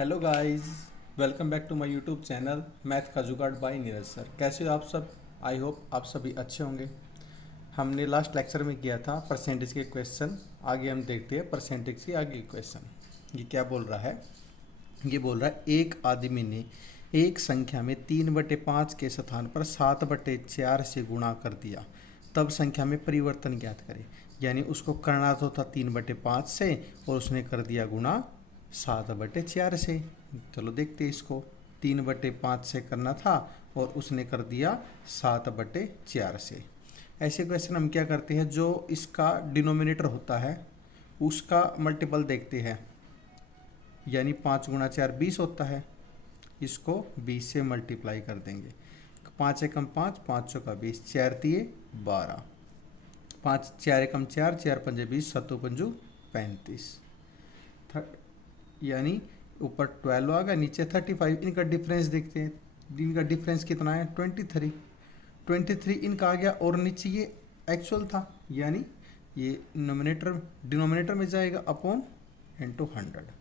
Hello guys, welcome back to my YouTube channel math का जुगाड़ bye Neeraj sir. कैसे हो आप सब? आई होप आप सभी अच्छे होंगे। हमने लास्ट लेक्चर में किया था परसेंटेज के क्वेश्चन। आगे हम देखते हैं परसेंटेज के आगे क्वेश्चन। ये क्या बोल रहा है? ये बोल रहा है एक आदमी ने एक संख्या में 3/5 के स्थान पर 7/4 से गुणा कर दिया, तब संख्या में परिवर्तन ज्ञात करें। यानी उसको करना तो था 3/5 से और उसने कर दिया गुणा 7/4 से। चलो देखते हैं इसको। 3/5 से करना था और उसने कर दिया 7/4 से। ऐसे क्वेश्चन हम क्या करते हैं, जो इसका डिनोमिनेटर होता है उसका मल्टीपल देखते हैं। यानी 5 × 4 20 होता है, इसको 20 से मल्टीप्लाई कर देंगे। 5 एकम 5, 5 चौका 20, 4 तिये 12, 5 4 एकम 4, 4 पंजे 20, 7 पंजू 35। यानी ऊपर 12 आ गया, नीचे 35। इनका डिफरेंस देखते हैं। इनका डिफरेंस कितना है? 23 इनका आ गया और नीचे ये एक्चुअल था, यानी ये डिनोमिनेटर में जाएगा अपॉन इंटू 100।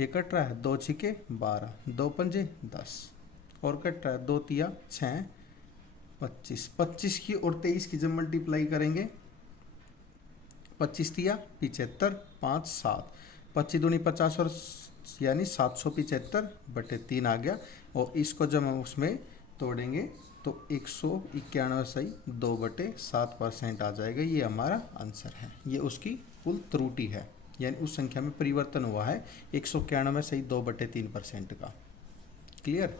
ये कट रहा है 2 छिके 12, 2 पंजे 10 और कट रहा है 2 तिया 6 25। 25 की और 23 की जब मल्टीप्लाई करेंगे, 25 तिया 75, 5 7, 25 दूनी 50 और यानी 775/3 आ गया। और इसको जब हम उसमें तोड़ेंगे तो 191 सही 2/7% आ जाएगा। ये हमारा आंसर है। ये उसकी कुल त्रुटि है, यानी उस संख्या में परिवर्तन हुआ है 191 सही 2/3% का। क्लियर?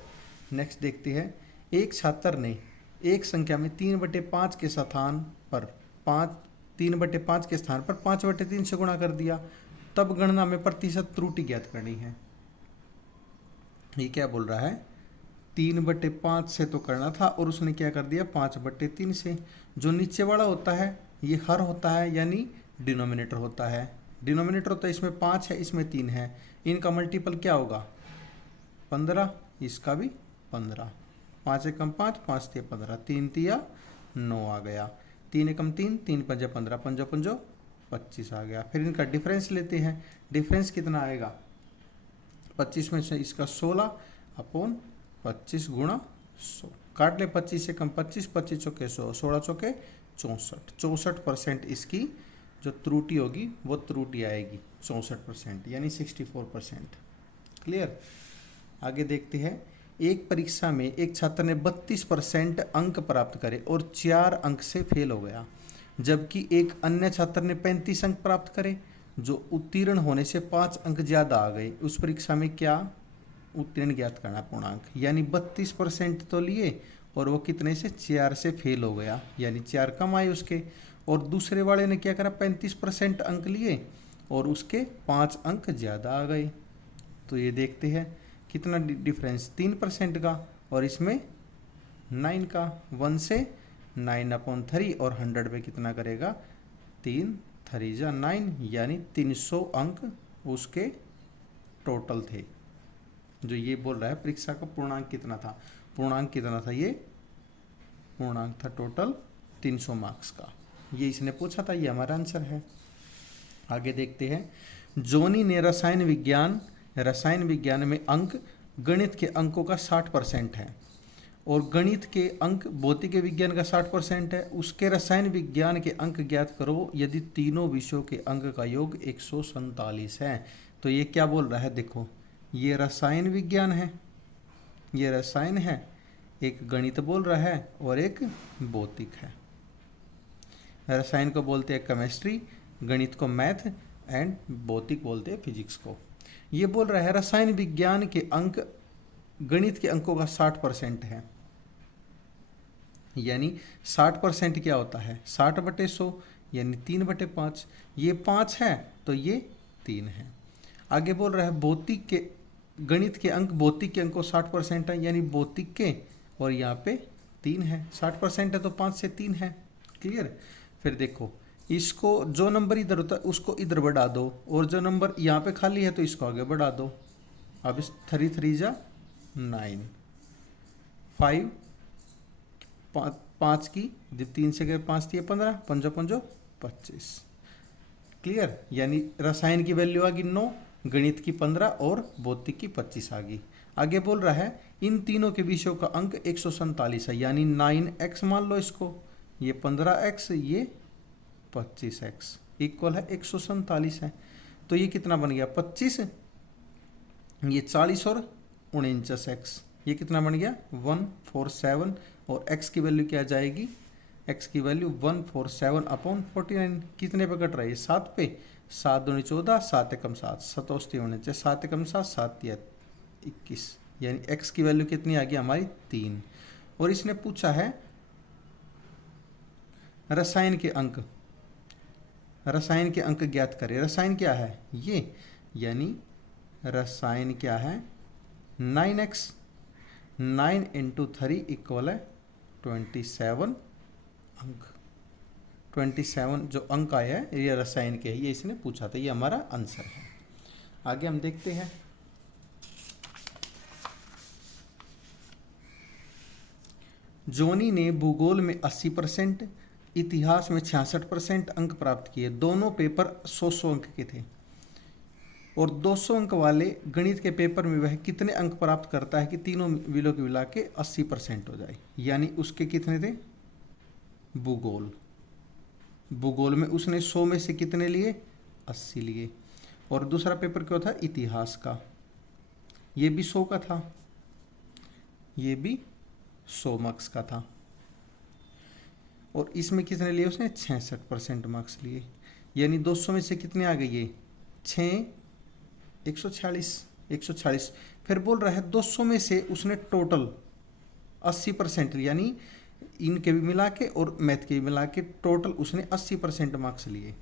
नेक्स्ट देखते हैं। एक छात्र ने एक संख्या में 3/5 के स्थान पर 5/3 से गुणा कर दिया, तब गणना में प्रतिशत त्रुटि ज्ञात करनी है। ये क्या बोल रहा है? 3/5 से तो करना था और उसने क्या कर दिया 5/3 से। जो नीचे वाला होता है ये हर होता है, यानी डिनोमिनेटर होता है। डिनोमिनेटर होता है, इसमें 5 है, इसमें 3 है। इनका मल्टीपल क्या होगा? 15। इसका भी 15। 5 एकम 5, 5 तिया 15, 3 तिया 9 आ गया। 3 एकम 3, 3 पंजे 15, पंजो पंजो 25 आ गया। फिर इनका डिफरेंस लेते हैं। डिफरेंस कितना आएगा? 25 में से इसका 16 अपॉन 25 गुणा 100। काट ले 25 एकम 25, 25 चौके 100, 16 चौके 64। 64% इसकी जो त्रुटि होगी वो त्रुटि आएगी 64%, यानी 64%। क्लियर? आगे देखते हैं। एक परीक्षा में एक छात्र ने 32% अंक प्राप्त करे और 4 अंक से फेल हो गया, जबकि एक अन्य छात्र ने 35 अंक प्राप्त करे, जो उत्तीर्ण होने से 5 अंक ज़्यादा आ गए। उस परीक्षा में क्या उत्तीर्ण ज्ञात करना पूर्णांक। यानी 32% तो लिए और वो कितने से 4 से फेल हो गया, यानी 4 कम आए उसके। और दूसरे वाले ने क्या करा? 35% अंक लिए और उसके 5 अंक ज़्यादा आ गए। तो ये देखते हैं कितना डिफरेंस, 3% का और इसमें 9 का। 1 से 9/3 और 100 में कितना करेगा? 3 3 जा 9, यानी 300 अंक उसके टोटल थे। जो ये बोल रहा है परीक्षा का पूर्णांक कितना था? पूर्णांक कितना था? ये पूर्णांक था टोटल 300 मार्क्स का। ये इसने पूछा था, ये हमारा आंसर है। आगे देखते हैं। जोनी ने रसायन विज्ञान में अंक गणित के अंकों का 60% है और गणित के अंक भौतिक विज्ञान का 60% है। उसके रसायन विज्ञान के अंक ज्ञात करो यदि तीनों विषयों के अंक का योग 147 है। तो ये क्या बोल रहा है? देखो, ये रसायन विज्ञान है, ये रसायन है, एक गणित बोल रहा है और एक भौतिक है। रसायन को बोलते हैं केमिस्ट्री, गणित को मैथ एंड भौतिक बोलते हैं फिजिक्स को। ये बोल रहा है रसायन विज्ञान के अंक गणित के अंकों का 60% है, यानी 60% क्या होता है? 60/100, यानी 3/5। ये 5 है तो ये 3 है। आगे बोल रहा है भौतिक के गणित के अंक भौतिक के अंकों 60% है, यानी भौतिक के और यहाँ पे 3 है। 60% है तो 5 से 3 है। क्लियर? फिर देखो, इसको जो नंबर इधर होता है उसको इधर बढ़ा दो और जो नंबर यहाँ पे खाली है तो इसको आगे बढ़ा दो। अब इस 3 3 जा 9, 5 5 की 3 से गए 5 दिए 15, पंजो पंजो 25। क्लियर? यानी रसायन की वैल्यू आ गई 9 गणित की 15 और भौतिक की 25 आ गई। आगे बोल रहा है इन तीनों के विषयों का अंक 147 है, यानी 9x मान लो इसको, ये 15x, ये 25x इक्वल है 147 है। तो ये कितना बन गया 25, ये 40 और 49x, ये कितना बन गया 147, और x की वैल्यू क्या जाएगी, x की वैल्यू 147/49, कितने पे कट रहा है 7 पे, 7 दूनी 14, 7 एकम 7, 7 होने चाहिए, 7 एकम 7, 7 या 21, यानी x की वैल्यू कितनी आ गई हमारी 3। और इसने पूछा है रसायन के अंक, रसायन के अंक ज्ञात करें। रसायन क्या है ये, यानी रसायन क्या है 9x, 9 × 3 इक्वल है 27 अंक। 27 जो अंक आया है ये रसायन के है, ये इसने पूछा था, ये हमारा आंसर है। आगे हम देखते हैं जॉनी ने भूगोल में 80%, इतिहास में 66% अंक प्राप्त किए। दोनों पेपर 100 अंक के थे, और 200 अंक वाले गणित के पेपर में वह कितने अंक प्राप्त करता है कि तीनों विलों के मिला के 80% हो जाए। यानी उसके कितने थे, भूगोल, भूगोल में उसने 100 में से कितने लिए 80 लिए। और दूसरा पेपर क्या था इतिहास का, ये भी 100 का था, ये भी 100 मार्क्स का था, और इसमें कितने लिए उसने 66% मार्क्स लिए। यानी 200 में से कितने आ गए ये 6, 146। फिर बोल रहा है 200 में से उसने टोटल 80% यानी इनके भी मिला के और मैथ के भी मिला के टोटल उसने 80% मार्क्स लिए।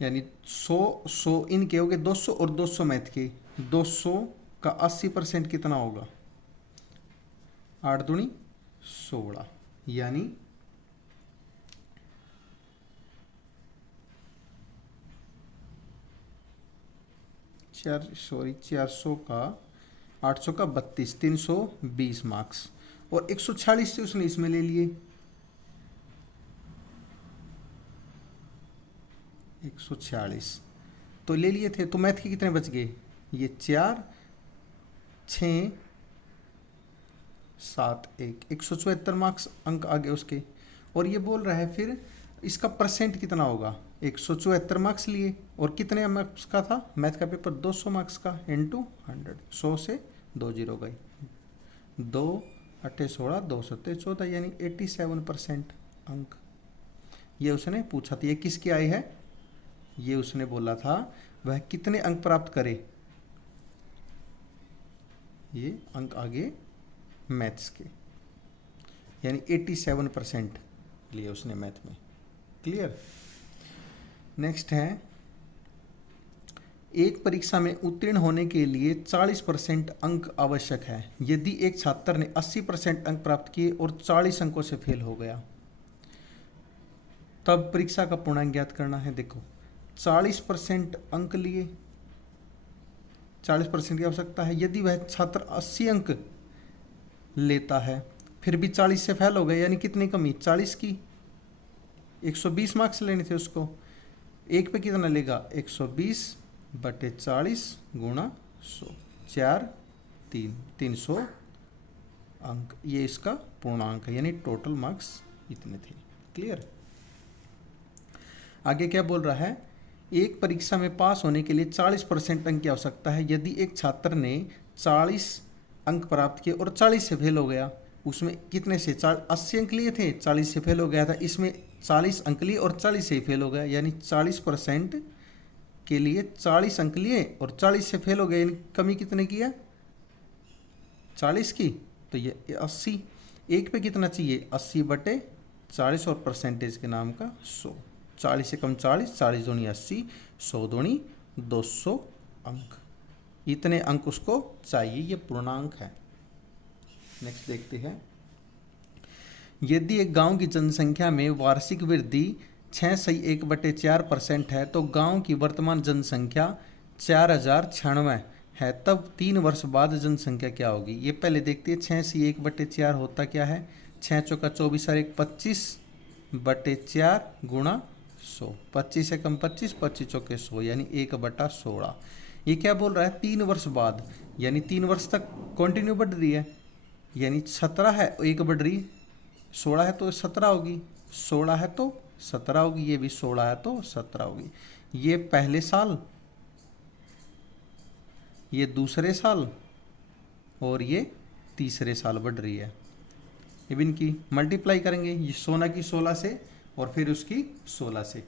यानी 100 इनके हो गए 200 और 200 मैथ के, 200 का 80% कितना होगा 8 दूनी 16, यानी 400 का 800 का 32, 320 मार्क्स। और 146 से उसने इसमें ले लिए, 146 तो ले लिए थे। तो मैथ के कितने बच गए, ये 4, 6, 7, 174 मार्क्स अंक आ गए उसके। और ये बोल रहा है फिर इसका परसेंट कितना होगा, 174 मार्क्स लिए, और कितने मार्क्स का था मैथ का पेपर 200 मार्क्स का, इंटू 100, 100 से 2 जीरो गए, 2 8 16, 2 7 14, यानी 87% अंक ये उसने पूछा था। ये किसके आए है, ये उसने बोला था वह कितने अंक प्राप्त करे, ये अंक आगे मैथ्स के, यानी 87% लिए उसने मैथ में। क्लियर। नेक्स्ट है एक परीक्षा में उत्तीर्ण होने के लिए 40% अंक आवश्यक है। यदि एक छात्र ने 80% अंक प्राप्त किए और 40 अंकों से फेल हो गया, तब परीक्षा का पूर्णांक ज्ञात करना है। देखो 40% अंक लिए, 40% की आवश्यकता है। यदि वह छात्र 80 अंक लेता है फिर भी 40 से फेल हो गया, यानी कितनी कमी 40 की, 120 मार्क्स लेने थे उसको, एक पे कितना लेगा 120/40 गुणा 100, 4 3 300 अंक, ये इसका पूर्णांक है, यानी टोटल मार्क्स इतने थे। क्लियर। आगे क्या बोल रहा है, एक परीक्षा में पास होने के लिए 40% अंक की आवश्यकता है। यदि एक छात्र ने 40 अंक प्राप्त किए और 40 से फेल हो गया, उसमें कितने से 80 अंक लिए थे, 40 से फेल हो गया था, इसमें 40 अंक लिए और 40 से ही फेल हो गया, यानी 40% के लिए 40 अंक लिए और 40 से फेल हो गए, यानी कमी कितने की है 40 की, तो ये 80, एक पे कितना चाहिए 80/40 और परसेंटेज के नाम का 100, 40 से कम 40, 40 दूनी 80, 100 दूनी 200 अंक, इतने अंक उसको चाहिए, ये पूर्णांक है। नेक्स्ट देखते हैं, यदि एक गांव की जनसंख्या में वार्षिक वृद्धि 6.1/4% है तो गांव की वर्तमान जनसंख्या 4096 है, तब 3 वर्ष बाद जनसंख्या क्या होगी। ये पहले देखते हैं 6 से 1/4 होता क्या है, 6 चौका 24 और 1 25, बटे 4 गुणा 100, 25 से कम 25, 25 चौके 100 यानी 1/16। ये क्या बोल रहा है, 3 वर्ष बाद, यानी 3 वर्ष तक कंटिन्यू बढ़ रही है, यानी 17 है 1 बढ़ रही, 16 है तो 17 होगी, 16 है तो 17 होगी, ये भी 16 है तो 17 होगी। ये पहले साल, ये दूसरे साल और ये तीसरे साल बढ़ रही है। अब इनकी मल्टीप्लाई करेंगे, ये 16 की 16 से और फिर उसकी 16 से,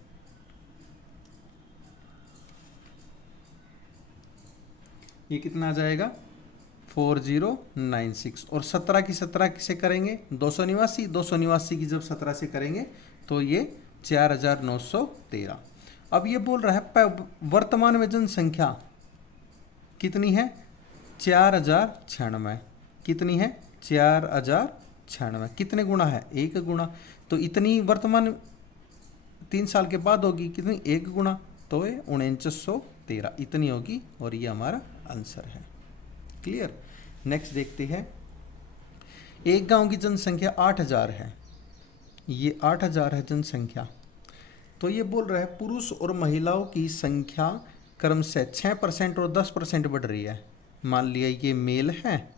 ये कितना आ जाएगा 4096। और 17 की 17 से करेंगे 289, 289 की जब 17 से करेंगे तो ये 4913। अब ये बोल रहा है वर्तमान में जनसंख्या कितनी है, 4096। कितनी है, 4096। कितने गुना है, 1 गुना। तो इतनी वर्तमान 3 साल के बाद होगी कितनी, 1 गुना, तो ये 4913 इतनी होगी और ये हमारा आंसर है। क्लियर। नेक्स्ट देखते हैं, एक गांव की जनसंख्या 8000 है, ये 8000 है जनसंख्या। तो ये बोल रहा है पुरुष और महिलाओं की संख्या क्रमशः 6% और 10% बढ़ रही है। मान लिया ये मेल है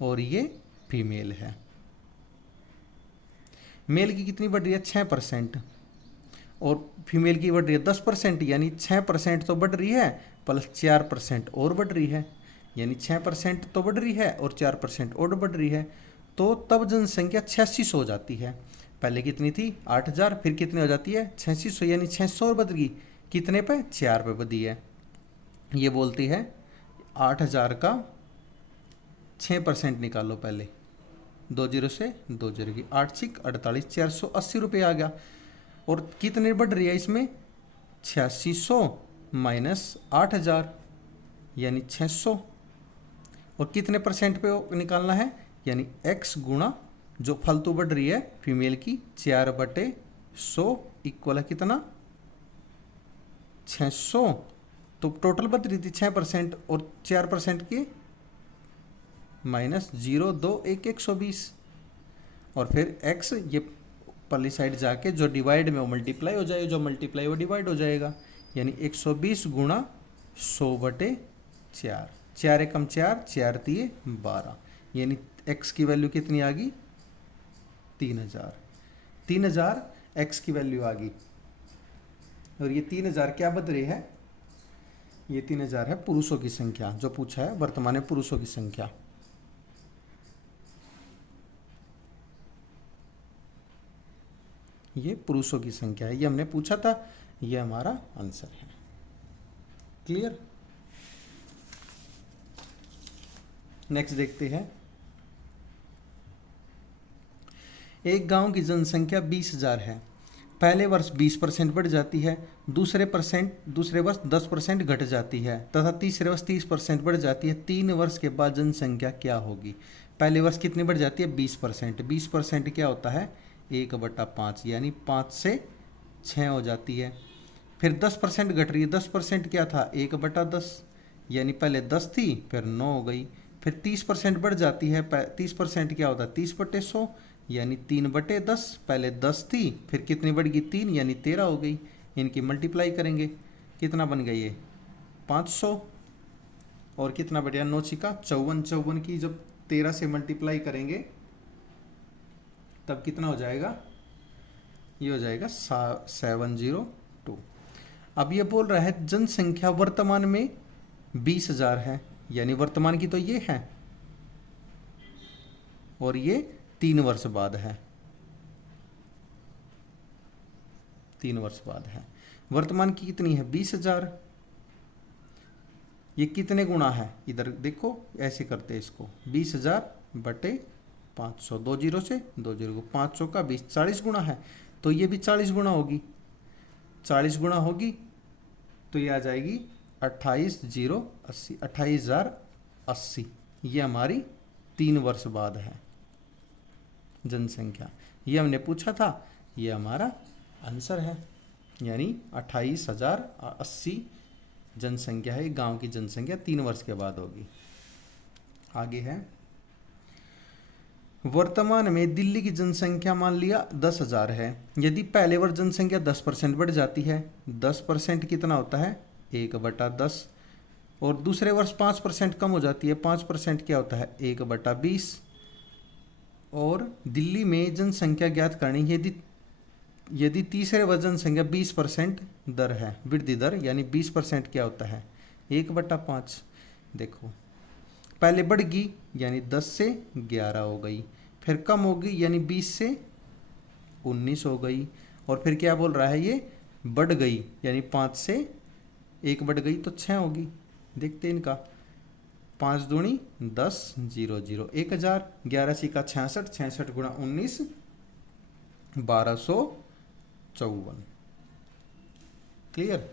और ये फीमेल है। मेल की कितनी बढ़ रही है, 6%, और फीमेल की बढ़ रही है 10%, यानी 6% तो बढ़ रही है प्लस 4% और बढ़ रही है, यानी 6% तो बढ़ रही है और 4% और बढ़ रही है। तो तब जनसंख्या 8600 हो जाती है। पहले कितनी थी 8000, फिर कितनी हो जाती है 8600, यानी 600 और बढ़ गई, कितने पे, 4 पे बढ़ी है। ये बोलती है 8000 का 6% निकालो पहले, 20 से 20 की 8 6 48, 480 रुपये आ गया। और कितने बढ़ रही है इसमें, 8600 माइनस 8000 यानी 600। और कितने परसेंट पे निकालना है, यानी x गुणा जो फालतू बढ़ रही है फीमेल की 4/100 इक्वल है कितना, 600। तो टोटल बढ़ रही थी 6% और 4% के माइनस 0,21120। और फिर x ये पल्ली साइड जाके जो डिवाइड में वो मल्टीप्लाई हो जाएगा, जो मल्टीप्लाई वो डिवाइड हो जाएगा, यानी 120 गुणा 100/4, 4 एकम 4, 4 तिये 12, यानी x की वैल्यू कितनी आ गई, 3000। 3000 x की वैल्यू आ गई। और ये 3000 क्या बता रही है, ये 3000 है पुरुषों की संख्या, जो पूछा है वर्तमान में पुरुषों की संख्या। ये पुरुषों की संख्या है, ये हमने पूछा था, ये हमारा आंसर है। क्लियर। नेक्स्ट देखते हैं, एक गांव की जनसंख्या 20,000 है। पहले वर्ष 20% बढ़ जाती है, दूसरे वर्ष 10% घट जाती है तथा तीसरे वर्ष 30% बढ़ जाती है। 3 वर्ष के बाद जनसंख्या क्या होगी। पहले वर्ष कितनी बढ़ जाती है, 20%। 20% क्या होता है, 1/5, यानी 5 से 6 हो जाती है। फिर 10% घट रही है, 10% क्या था, 1/10, यानी पहले 10 थी फिर 9 हो गई। फिर 30% बढ़ जाती है, 30% क्या होता है, 30/100, यानी 3/10। पहले 10 थी फिर कितनी बढ़ गई, 3, यानी 13 हो गई। इनकी मल्टीप्लाई करेंगे, कितना बन गया ये 500। और कितना बढ़िया 9 छिका 54, 54 की जब 13 से मल्टीप्लाई करेंगे तब कितना हो जाएगा, ये हो जाएगा 702। अब ये बोल रहा है जनसंख्या वर्तमान में 20,000 है, यानी वर्तमान की तो ये है और ये 3 वर्ष बाद है, 3 वर्ष बाद है। वर्तमान की कितनी है, 20,000। ये कितने गुना है, इधर देखो ऐसे करते हैं इसको, 20,000/500, 20 से 20 को 500 का 20, 40 गुना है। तो ये भी 40 गुना होगी, 40 गुना होगी तो ये आ जाएगी 28,080, 28,080। ये हमारी 3 वर्ष बाद है जनसंख्या, ये हमने पूछा था, ये हमारा आंसर है, यानी 28,080 जनसंख्या है। गांव की जनसंख्या 3 वर्ष के बाद होगी। आगे है, वर्तमान में दिल्ली की जनसंख्या मान लिया 10,000 है। यदि पहले वर्ष जनसंख्या 10% बढ़ जाती है, 10% कितना होता है 1/10, और दूसरे वर्ष 5% कम हो जाती है, 5% क्या होता है 1/20, और दिल्ली में जनसंख्या ज्ञात करनी यदि तीसरे वर्ष जनसंख्या 20% दर है, वृद्धि दर यानी 20% क्या होता है 1/5। देखो पहले बढ़गी यानी 10 से 11 हो गई, फिर कम होगी यानी 20 से 19 हो गई, और फिर क्या बोल रहा है ये बढ़ गई यानी 5 से 1 बढ़ गई तो 6 होगी। देखते हैं इनका, 5 दूनी 10, 0 0 1000, 11 × 66, 66 × 19 1254। क्लियर।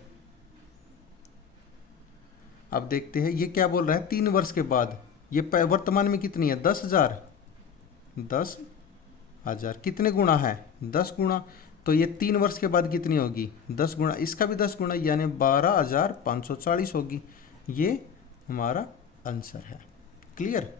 अब देखते हैं ये क्या बोल रहा है 3 वर्ष के बाद ये वर्तमान में कितनी है 10,000, 10,000 कितने गुना है 10 गुना, तो ये 3 वर्ष के बाद कितनी होगी 10 गुना, इसका भी 10 गुना यानी 12,540 होगी। ये हमारा आंसर है। क्लियर,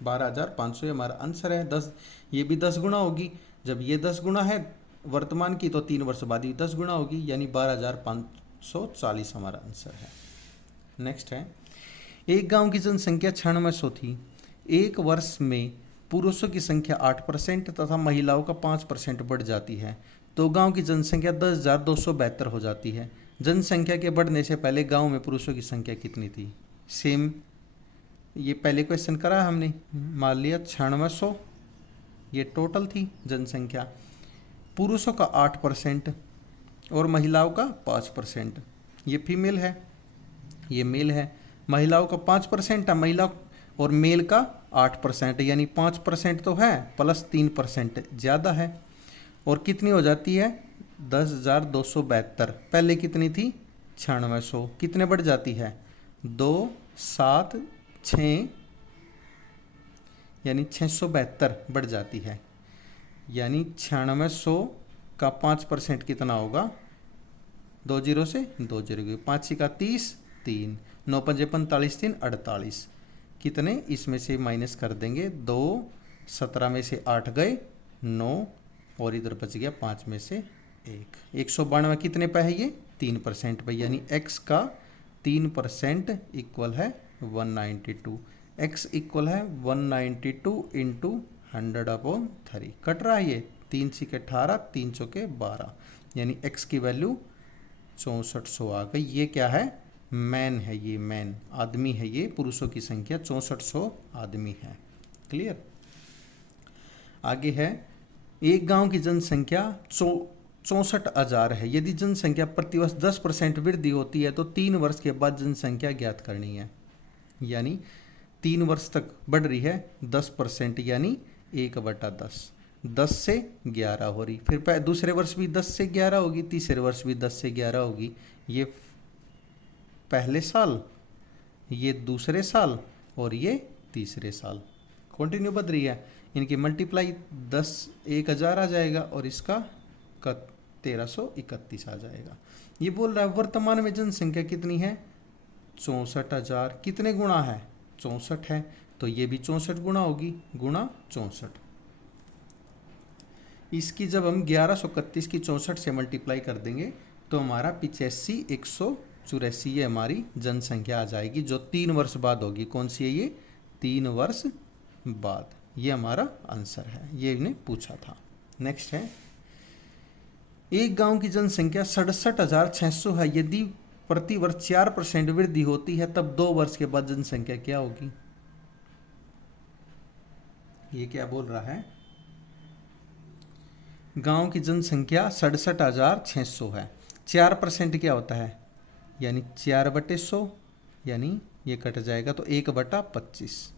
12,500 हमारा आंसर है। 10 ये भी 10 गुना होगी, जब ये 10 गुना है वर्तमान की तो 3 वर्ष बाद ही 10 गुना होगी यानी 12,540 हमारा आंसर है। नेक्स्ट है, एक गांव की जनसंख्या 9600 थी। एक वर्ष में पुरुषों की संख्या 8% तथा महिलाओं का 5% बढ़ जाती है तो गांव की जनसंख्या 10,272 हो जाती है। जनसंख्या के बढ़ने से पहले गांव में पुरुषों की संख्या कितनी थी। सेम ये पहले क्वेश्चन करा हमने, मान लिया 9600 ये टोटल थी जनसंख्या, पुरुषों का 8% और महिलाओं का 5%। ये फीमेल है ये मेल है, महिलाओं का 5% है महिला और मेल का 8% यानी 5% तो है प्लस 3% ज़्यादा है, और कितनी हो जाती है 10,272। पहले कितनी थी 9600, कितने बढ़ जाती है 2 7 6 यानी 672 बढ़ जाती है, यानी 9600 का 5% कितना होगा 2 0 से 2 0 5 का 30 3 9 5 45 3 48, कितने इसमें से माइनस कर देंगे 2 17 में से 8 गए 9 और इधर बच गया 5 में से 1। 192 कितने पे है ये 3% पे, यानी x का 3% इक्वल है 192। x इक्वल है 192 इंटू 100/3। कट रहा है ये 3 × 18 3 × 12 यानी x की वैल्यू 6400 आ गई। ये क्या है मैन है, ये मैन आदमी है, ये पुरुषों की संख्या 6400 आदमी है। क्लियर। आगे है, एक गांव की जनसंख्या 64,000 है। यदि जनसंख्या प्रतिवर्ष 10% वृद्धि होती है तो 3 वर्ष के बाद जनसंख्या ज्ञात करनी है। यानी 3 वर्ष तक बढ़ रही है 10% यानी 1/10, 10 से 11 हो रही, फिर दूसरे वर्ष भी 10 से 11 होगी, तीसरे वर्ष भी 10 से 11 होगी। ये पहले साल, ये दूसरे साल और ये तीसरे साल कंटिन्यू बढ़ रही है। इनकी मल्टीप्लाई 10 1000 आ जाएगा और इसका 1331 आ जाएगा। ये बोल रहा है वर्तमान में जनसंख्या कितनी है 64,000, कितने गुना है 64 है तो ये भी 64 गुना होगी, गुणा 64। इसकी जब हम 1131 की 64 से मल्टीप्लाई कर देंगे तो हमारा 85 184 ये हमारी जनसंख्या आ जाएगी, जो 3 वर्ष बाद होगी। कौन सी है ये 3 वर्ष बाद। ये हमारा आंसर है, ये इन्हें पूछा था। नेक्स्ट है, एक गांव की जनसंख्या 67,600 है। यदि प्रति वर्ष 4% वृद्धि होती है तब 2 वर्ष के बाद जनसंख्या क्या होगी। ये क्या बोल रहा है, गांव की जनसंख्या 67,600 है, 4% क्या होता है यानी 4/100, यानी ये कट जाएगा तो 1/25।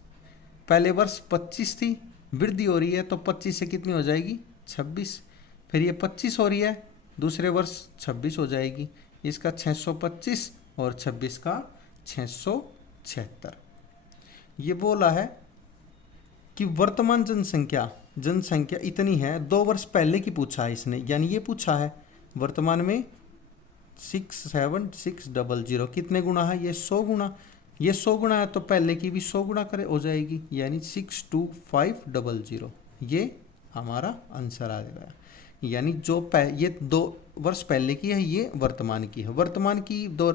पहले वर्ष 25 थी, वृद्धि हो रही है तो 25 से कितनी हो जाएगी 26, फिर ये 25 हो रही है, दूसरे वर्ष 26 हो जाएगी। इसका 625 और 26 का 676। ये बोला है कि वर्तमान जनसंख्या इतनी है, 2 वर्ष पहले की पूछा है इसने, यानी ये पूछा है वर्तमान में 67600 कितने गुना है ये 100 गुना, ये 100 गुना है तो पहले की भी 100 गुना करे हो जाएगी, यानी 62500। ये हमारा आंसर आ गया। यानी ये 2 वर्ष पहले की है, ये वर्तमान की है। वर्तमान की दो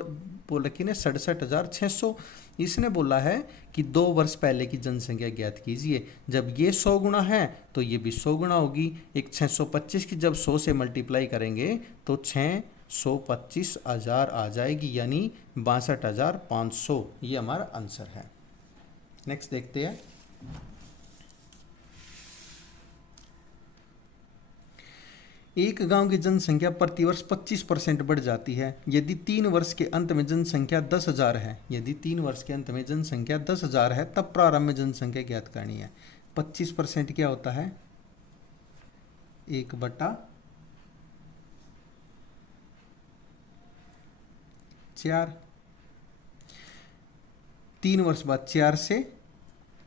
बोल रखी ने 67,600। इसने बोला है कि 2 वर्ष पहले की जनसंख्या ज्ञात कीजिए। जब ये 100 गुना है तो ये भी 100 गुना होगी। एक 625 की जब 100 से मल्टीप्लाई करेंगे तो 625,000 आ जाएगी, यानी 62,500। ये हमारा आंसर है। नेक्स्ट देखते हैं। एक गांव की जनसंख्या प्रतिवर्ष 25% बढ़ जाती है यदि 3 वर्ष के अंत में जनसंख्या 10,000 है। यदि 3 वर्ष के अंत में जनसंख्या 10,000 है तब प्रारंभ में जनसंख्या ज्ञात करनी है। 25% क्या होता है? 1/4। 3 वर्ष बाद 4 से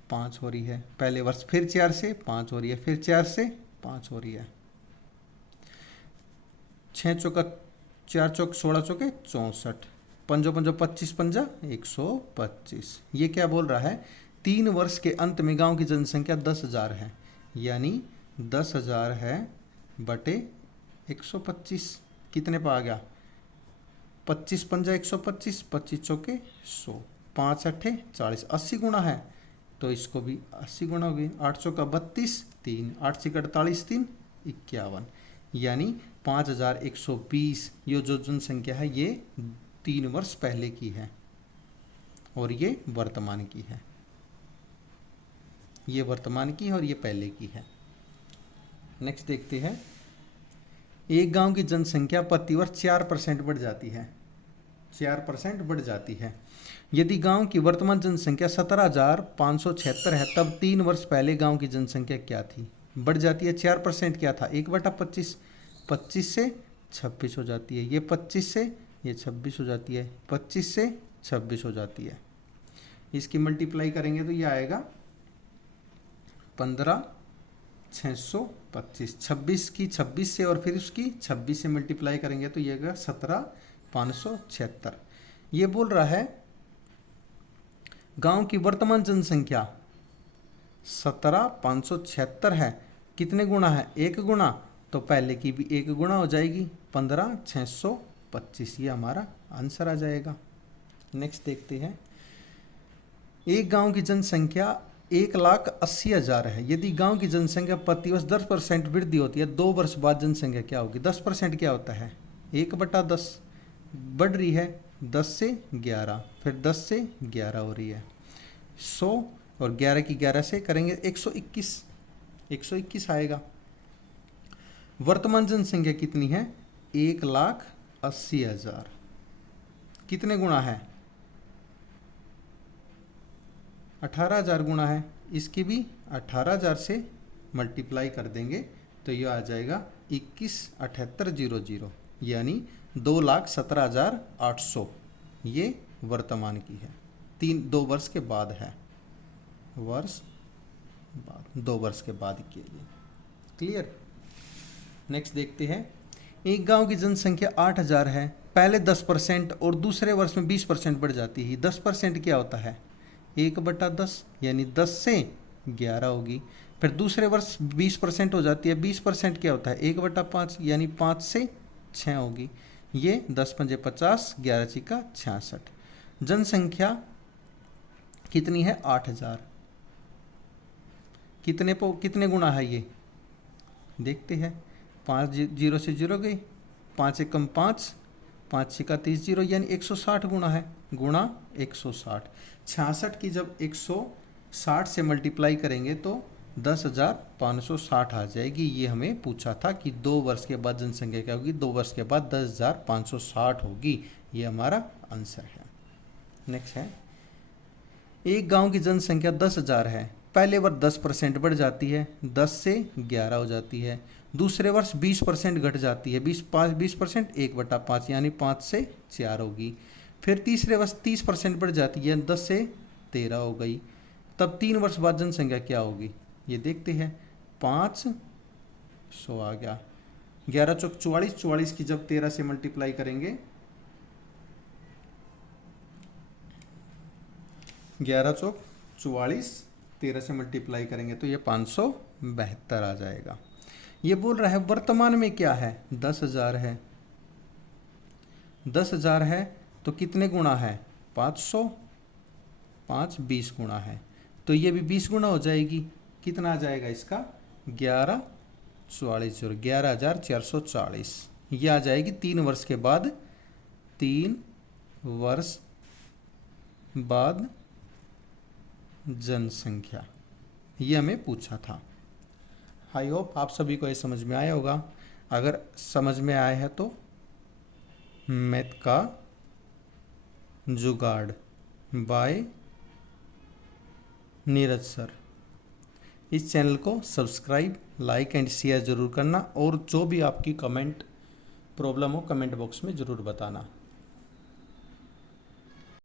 5 हो रही है, पहले वर्ष फिर 4 से 5 हो रही है, फिर 4 से 5 हो रही है। 6 चौका 4 चौक 16 चौके 64, 5 5 25 पंजा 125। ये क्या बोल रहा है? 3 वर्ष के अंत में गांव की जनसंख्या 10,000 है, यानी 10,000 है बटे 125। कितने पर आ गया? 25 पंजा 125, 25 चौके 100, 5 अट्ठे 40, 80 गुना है तो इसको भी 80 गुना होगी। 8 चौका 32, 3 8 से 48, 3 51, यानी 5,120। ये जो जनसंख्या है ये 3 वर्ष पहले की है और ये वर्तमान की है। ये वर्तमान की है और ये पहले की है। नेक्स्ट देखते हैं। एक गांव की जनसंख्या प्रतिवर्ष 4% बढ़ जाती है। 4% बढ़ जाती है यदि गांव की वर्तमान जनसंख्या 17,576 है तब 3 वर्ष पहले गांव की जनसंख्या क्या थी? बढ़ जाती है। 4% क्या था? 1/25। 25 से 26 हो जाती है, ये 25 से ये 26 हो जाती है, 25 से 26 हो जाती है। इसकी मल्टीप्लाई करेंगे तो ये आएगा 15,625। 26 की 26 से और फिर उसकी 26 से मल्टीप्लाई करेंगे तो ये आएगा 17,576। ये बोल रहा है गांव की वर्तमान जनसंख्या 17,576 है, कितने गुना है? 1 गुना, तो पहले की भी 1 गुना हो जाएगी, 15,625। ये हमारा आंसर आ जाएगा। नेक्स्ट देखते हैं। एक गांव की जनसंख्या 1,80,000 है यदि गांव की जनसंख्या प्रतिवर्ष 10% वृद्धि होती है 2 वर्ष बाद जनसंख्या क्या होगी? 10% क्या होता है? 1/10। बढ़ रही है 10 से 11, फिर 10 से 11 हो रही है, 100 और 11 की 11 से करेंगे 121। 121 आएगा। वर्तमान जनसंख्या कितनी है? 1,80,000। कितने गुना है? 18,000 गुना है। इसकी भी 18,000 से मल्टीप्लाई कर देंगे तो ये आ जाएगा 21,78,00, यानी 2,17,800। ये वर्तमान की है। 2 वर्ष के बाद है, 2 वर्ष के बाद की है ये। क्लियर? नेक्स्ट देखते हैं। एक गांव की जनसंख्या 8,000 है, पहले 10% और दूसरे वर्ष में 20% बढ़ जाती है। 10% क्या होता है? 1/10, यानी 10 से 11 होगी। फिर दूसरे वर्ष 20% हो जाती है। 20% क्या होता है? 1/5, यानी 5 से 6 होगी। ये 10 पंजे 50, 11 छिका 66। जनसंख्या कितनी है? 8,000। कितने गुना है ये? देखते हैं। 5 जीरो से 0 गई, 5 एकम 5, 5 छिका 30 जीरो, यानी 160 गुना है। गुणा 160। 66 की जब 160 से मल्टीप्लाई करेंगे तो 10,560 आ जाएगी। ये हमें पूछा था कि 2 वर्ष के बाद जनसंख्या क्या होगी? 2 वर्ष के बाद 10,560 होगी। ये हमारा आंसर है। नेक्स्ट है। एक गांव की जनसंख्या 10,000 है, पहले वर्ष 10% बढ़ जाती है, 10 से 11 हो जाती है। दूसरे वर्ष 20% घट जाती है, 20% 1/5, यानी 5 से 4 होगी। फिर तीसरे वर्ष 30% बढ़ जाती है, 10 से 13 हो गई। तब 3 वर्ष बाद जनसंख्या क्या होगी? ये देखते हैं। 500 आ गया। 11 चौक 44, 44 की जब 13 से मल्टीप्लाई करेंगे 11 चौक 44, 13 से मल्टीप्लाई करेंगे तो ये 572 आ जाएगा। ये बोल रहा है वर्तमान में क्या है, 10,000 है। 10,000 है तो कितने गुणा है, 500, 5 20 गुणा है, तो ये भी 20 गुणा हो जाएगी। कितना आ जाएगा इसका, 1144 और 11,440, ये आ जाएगी 3 वर्ष के बाद, 3 वर्ष बाद जनसंख्या, ये हमें पूछा था। आई होप आप सभी को ये समझ में आया होगा। अगर समझ में आया है तो मैथ का जुगाड़ बाय नीरज सर, इस चैनल को सब्सक्राइब, लाइक एंड शेयर ज़रूर करना, और जो भी आपकी कमेंट प्रॉब्लम हो कमेंट बॉक्स में ज़रूर बताना।